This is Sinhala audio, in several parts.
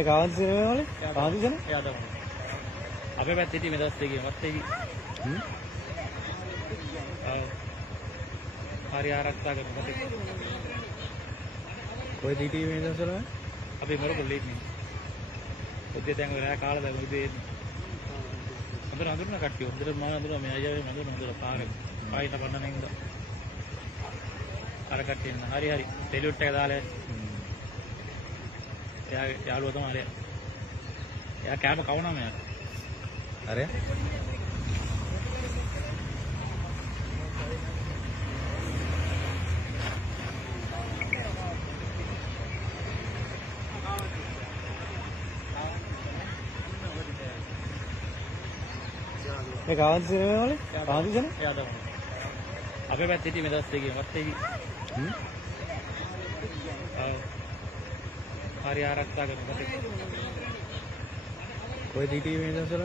ඒ කාන්ති සිනමා වල කාන්ති සිනම එයා තමයි. අපේ පැත්තේ හිටියේ මේ දවස් දෙකේ මත් එයි. හරි ආරක්ෂා කරනවා කටේ. කොයි දිටි මේ දවස්වල අපේ මොරකොල්ලේ ඉන්නේ. උදේ දැන් ඔය රෑ කාලා දැන් උදේ හඳුනන කට්ටිය හොඳට මම හඳුනන මේ අයියාගේ හොඳට පාරේ ආයිත බන්න නේද අර කට්ටිය ඉන්න හරි සෙලියුට් එක දාලා එයා යාළුවා තමයි එයා කෑම කවුනම එයා අරය ඒ කාන්ති සිනමා වල කාන්ති සිනම එයා තමයි. අපේ පැත්තේ හිටියේ මේ දවස් දෙකේ මත් එයි. හරි ආරක්ෂා කරනවා කටේ. කොයි දිටි මේ දවස්වල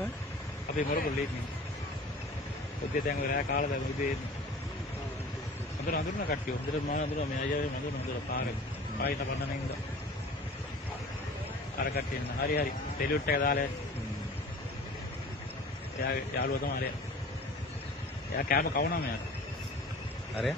අපේ මොරකොල්ලේ ඉන්නේ. උදේ දැන් ඔය රෑ කාලා දැන් උදේ හඳුනන කට්ටිය හොඳට මම හඳුනන මේ අයියාගේ හොඳට පාරේ ආයිත බන්න නේද අර කට්ටිය ඉන්න හරි සෙලියුට් එක දාලා එයා යාළුවා තමයි එයා කෑම කවුනම එයා අරය